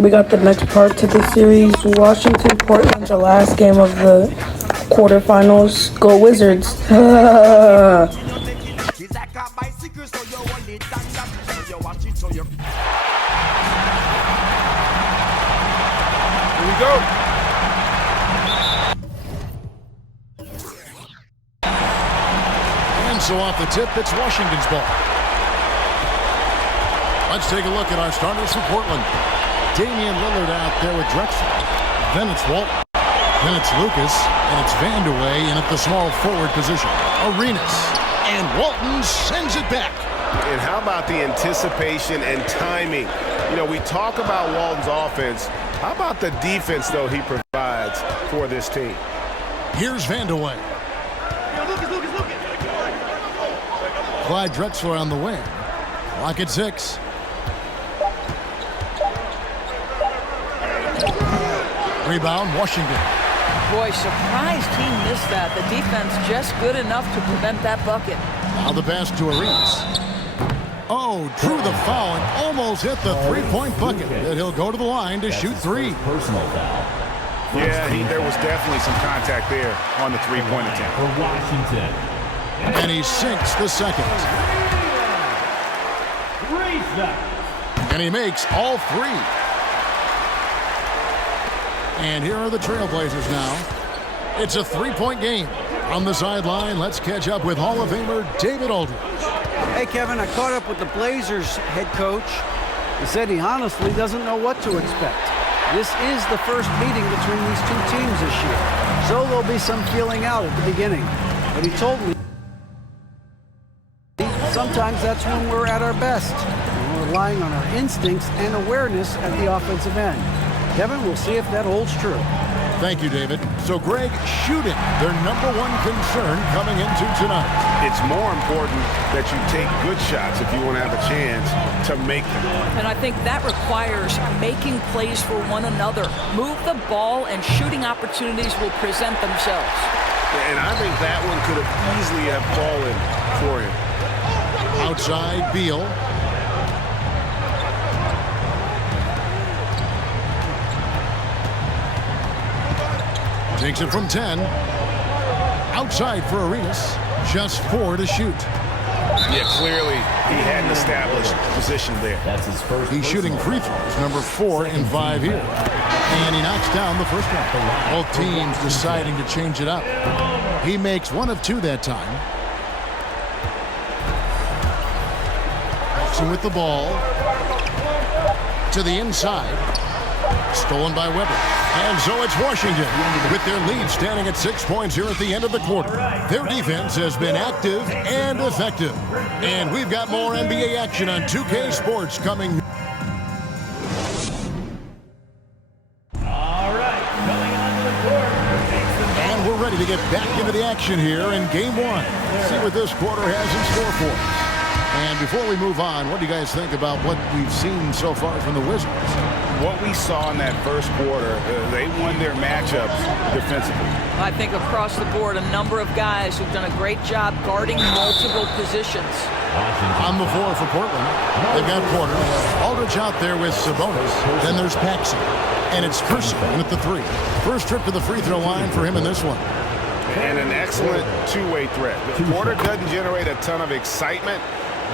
We got the next part to the series. Washington, Portland, the last game of the quarterfinals. Go Wizards. Here we go. And so off the tip, it's Washington's ball. Let's take a look at our starters for Portland. Damian Lillard out there with Drexler. Then it's Walton. Then it's Lucas. And it's Vandeweghe in at the small forward position. Arenas. And Walton sends it back. And how about the anticipation and timing? You know, we talk about Walton's offense. How about the defense, though, he provides for this team? Here's Vandeweghe. Clyde Drexler on the wing. Clock at 6. Rebound, Washington. Boy, surprised he missed that. The defense just good enough to prevent that bucket. Now the pass to Arenas. Oh, drew the foul and almost hit the three-point bucket. That he'll go to the line to shoot 3. Personal foul. Yeah, there was definitely some contact there on the three-point attempt. For Washington. And he sinks the second. And he makes all 3. And here are the Trailblazers now. It's a 3-point game. On the sideline, let's catch up with Hall of Famer David Aldridge. Hey, Kevin, I caught up with the Blazers head coach. He said he honestly doesn't know what to expect. This is the first meeting between these two teams this year, so there'll be some feeling out at the beginning. But he told me sometimes that's when we're at our best. We're relying on our instincts and awareness at the offensive end. Kevin, we'll see if that holds true. Thank you, David. So, Greg, shooting, their number one concern coming into tonight. It's more important that you take good shots if you want to have a chance to make them. And I think that requires making plays for one another. Move the ball and shooting opportunities will present themselves. And I think that one could have easily have fallen for him. Outside, Beal. Takes it from 10. Outside for Arenas. Just 4 to shoot. Yeah, clearly he hadn't established position there. That's his first. He's shooting free throws, number 4 in 5 here. And he knocks down the first one. Both teams deciding to change it up. He makes 1 of 2 that time. So with the ball to the inside. Stolen by Weber. And so it's Washington with their lead standing at 6 points here at the end of the quarter. Their defense has been active and effective. And we've got more NBA action on 2K Sports coming. All right, coming onto the court. And we're ready to get back into the action here in Game 1. See what this quarter has in store for us. And before we move on, what do you guys think about what we've seen so far from the Wizards? What we saw in that first quarter, they won their matchups defensively. I think across the board, a number of guys who've done a great job guarding multiple positions. On the floor for Portland, they've got Porter. Aldridge out there with Sabonis. Then there's Paxson. And it's Percy in at the 3. First trip to the free throw line for him in this one. And an excellent two-way threat. Porter doesn't generate a ton of excitement,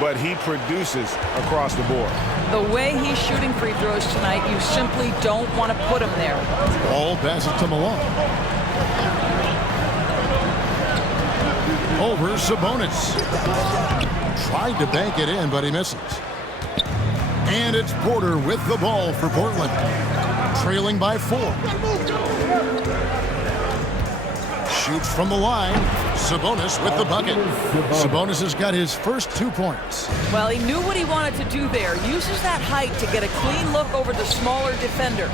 but he produces across the board. The way he's shooting free throws tonight, you simply don't want to put him there. Ball passes to Malone. Over Sabonis. Tried to bank it in, but he misses. And it's Porter with the ball for Portland. Trailing by 4. Shoots from the line. Sabonis with the bucket. Sabonis has got his first 2 points. Well, he knew what he wanted to do there. Uses that height to get a clean look over the smaller defender.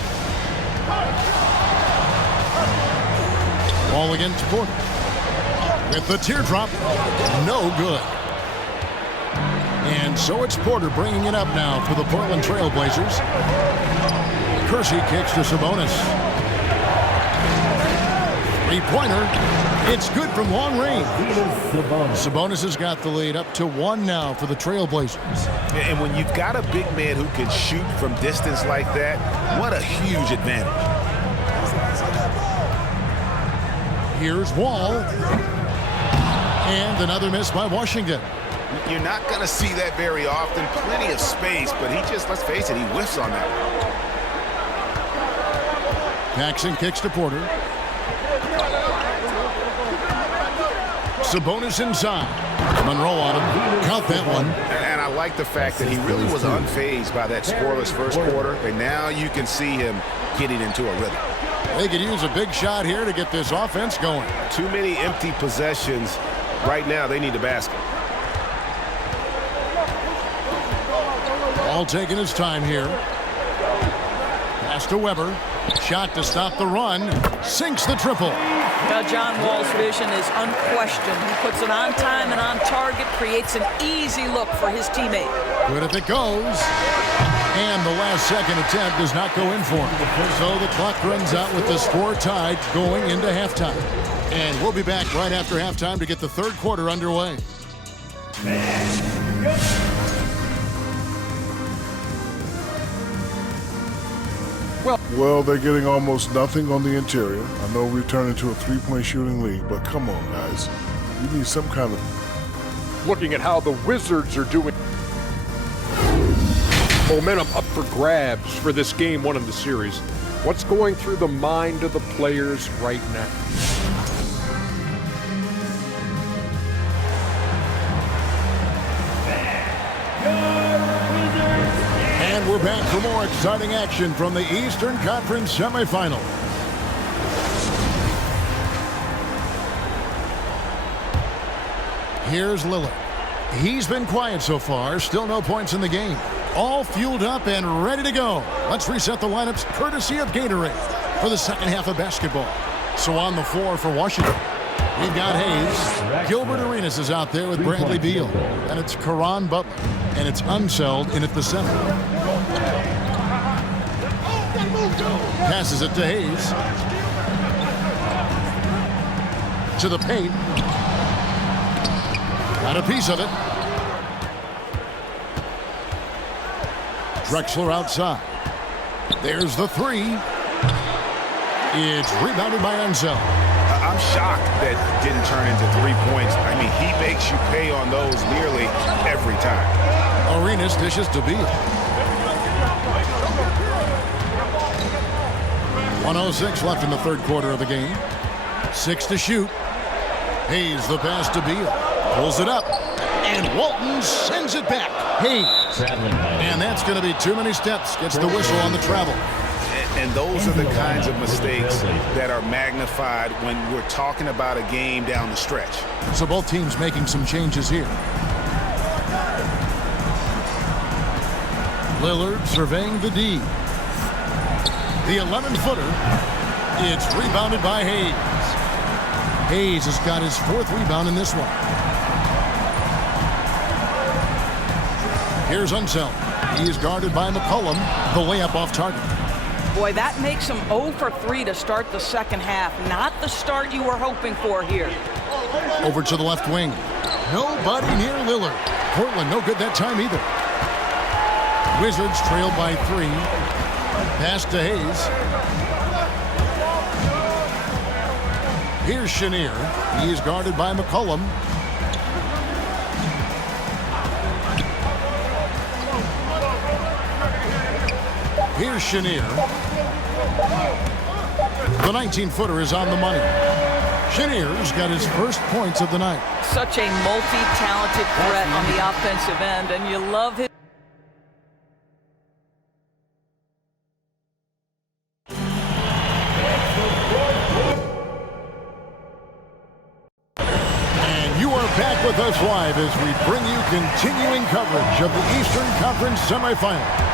Ball against Porter. With the teardrop. No good. And so it's Porter bringing it up now for the Portland Trailblazers. Kersey kicks to Sabonis. Three-pointer. It's good from long range. Sabonis has got the lead up to 1 now for the Trailblazers. And when you've got a big man who can shoot from distance like that, what a huge advantage. Here's Wall. And another miss by Washington. You're not going to see that very often. Plenty of space, but he just, let's face it, he whiffs on that one. Paxson kicks to Porter. Sabonis inside. Monroe on him. Count that one. And I like the fact that he really was unfazed by that scoreless first quarter, and now you can see him getting into a rhythm. They could use a big shot here to get this offense going. Too many empty possessions. Right now, they need the basket. All taking his time here. Pass to Weber. Shot to stop the run. Sinks the triple. Now John Wall's vision is unquestioned. He puts it on time and on target, creates an easy look for his teammate. Good if it goes. And the last second attempt does not go in for him. So the clock runs out with the score tied going into halftime. And we'll be back right after halftime to get the third quarter underway. Well, they're getting almost nothing on the interior. I know we've turned into a three-point shooting league, but come on, guys. You need some kind of... Looking at how the Wizards are doing. Momentum up for grabs for this game 1 of the series. What's going through the mind of the players right now? And we're back for more exciting action from the Eastern Conference semifinal. Here's Lillard. He's been quiet so far. Still no points in the game. All fueled up and ready to go. Let's reset the lineups courtesy of Gatorade for the second half of basketball. So on the floor for Washington, we've got Hayes. Gilbert Arenas is out there with Bradley Beal. And it's Caron Butler. And it's Unseld in at the center. Passes it to Hayes. To the paint. Got a piece of it. Drexler outside. There's the three. It's rebounded by Unseld. I'm shocked that didn't turn into 3 points. I mean, he makes you pay on those nearly every time. Arenas dishes to Beal. 1:06 left in the third quarter of the game. 6 to shoot. Hayes the pass to Beal. Pulls it up. And Walton sends it back. Hayes. And that's going to be too many steps. Gets the whistle on the travel. And those are the kinds of mistakes that are magnified when we're talking about a game down the stretch. So both teams making some changes here. Lillard surveying the D. The 11-footer. It's rebounded by Hayes. Hayes has got his 4th rebound in this one. Here's Unseld. He is guarded by McCollum. The layup off target. Boy, that makes him 0 for 3 to start the second half. Not the start you were hoping for here. Over to the left wing. Nobody near Lillard. Portland no good that time either. Wizards trailed by 3. Pass to Hayes. Here's Chenier. He is guarded by McCollum. Here's Chenier. The 19-footer is on the money. Chenier's got his first points of the night. Such a multi-talented threat on the offensive end, and you love his... And you are back with us live as we bring you continuing coverage of the Eastern Conference semifinals.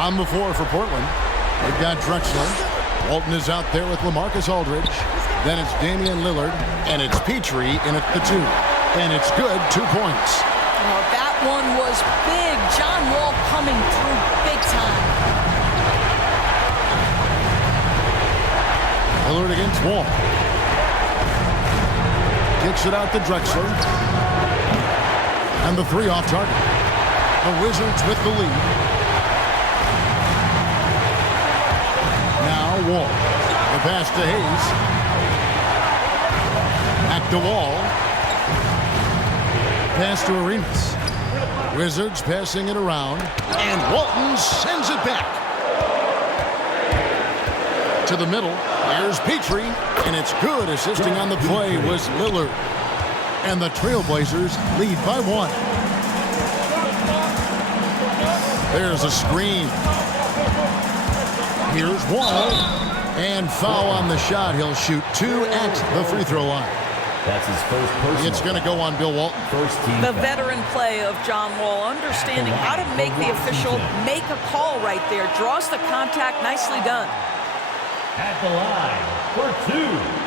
On the floor for Portland, we've got Drexler. Walton is out there with LaMarcus Aldridge. Then it's Damian Lillard, and it's Petrie in at the 2. And it's good, 2 points. Oh, that one was big. John Wall coming through big time. Wall. Kicks it out to Drexler. And the three off target. The Wizards with the lead. Now Wall. The pass to Hayes. Back to Wall. Pass to Arenas. Wizards passing it around. And Walton sends it back. To the middle. Here's Petrie. And it's good. Assisting on the play was Lillard. And the Trailblazers lead by 1. There's a screen. Here's Wall. And foul on the shot. He'll shoot 2 at the free throw line. That's his first personal. It's going to go on Bill Walton. First team The foul. veteran play of John Wall, understanding how to make the official make a call right there. Draws the contact. Nicely done. At the line for 2.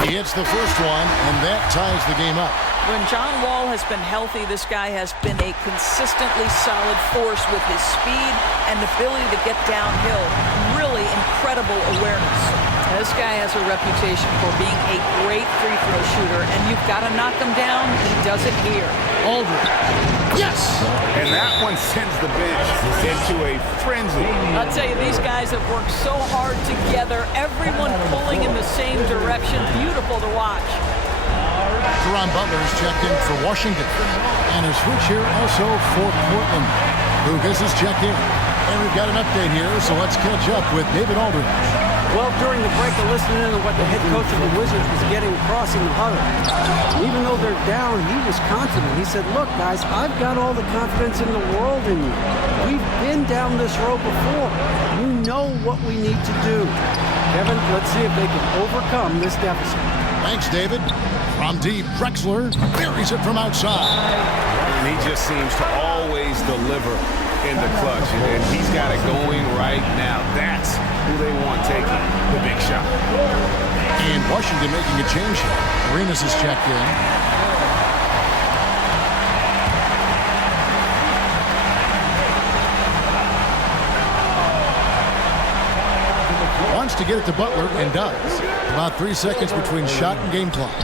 He hits the first one, and that ties the game up. When John Wall has been healthy, this guy has been a consistently solid force with his speed and ability to get downhill. Really incredible awareness. This guy has a reputation for being a great free throw shooter, and you've got to knock him down. He does it here. Aldridge. Yes! And that one sends the bench into a frenzy. I'll tell you, these guys have worked so hard together. Everyone pulling in the same direction. Beautiful to watch. Caron Butler is checked in for Washington. And a switch here also for Portland. Lucas is checked in. And we've got an update here, so let's catch up with David Aldridge. Well, during the break, I listened in to what the head coach of the Wizards was getting across in the huddle. Even though they're down, he was confident. He said, look, guys, I've got all the confidence in the world in you. We've been down this road before. You know what we need to do. Kevin, let's see if they can overcome this deficit. Thanks, David. From deep, Drexler buries it from outside. And he just seems to always deliver in the clutch. And he's got it going right now. That's who they want taking the big shot. And Washington making a change here. Arenas is checked in. Wants to get it to Butler and does. About 3 seconds between shot and game clock.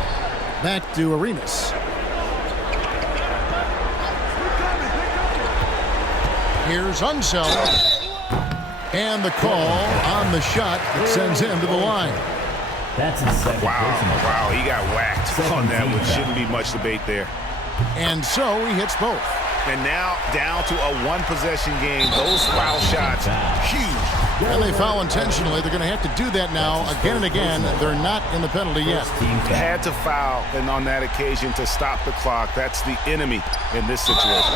Back to Arenas. Here's Unseld. And the call on the shot that sends him to the line. That's his second personal. Wow, he got whacked on that one. Shouldn't be much debate there. And so he hits both. And now down to a one-possession game. Those foul shots, huge. And they foul intentionally. They're going to have to do that now again and again. They're not in the penalty yet. Had to foul, and on that occasion to stop the clock. That's the enemy in this situation.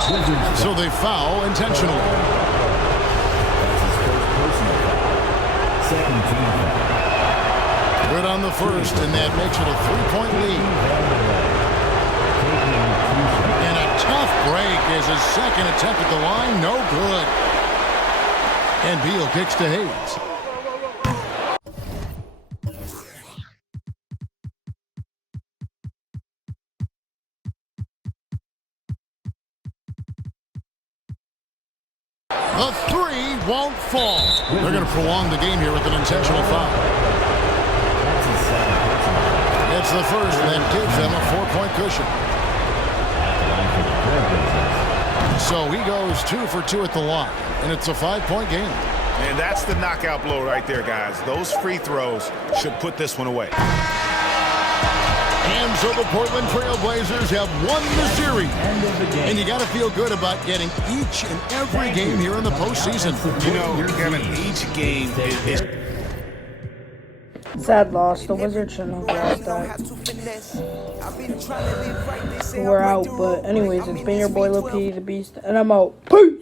So they foul intentionally. That's his first personal foul. Second team foul. Good on the first, and that makes it a 3-point lead. And a tough break is his second attempt at the line. No good. And Beal kicks to Hayes. The three won't fall. They're going to prolong the game here with an intentional foul. That's his second personal foul. It's the first, and that gives them a 4-point cushion. At the line for the Trailblazers. So he goes 2 for 2 at the line, and it's a 5-point game. And that's the knockout blow right there, guys. Those free throws should put this one away. And so the Portland Trailblazers have won the series. End of the game. And you got to feel good about getting each and every game here in the postseason. You know, Kevin, each game is Sad loss. The Wizards shouldn't have lost that. We're out, but anyways, it's been your boy Lil P, the Beast, and I'm out. Peace!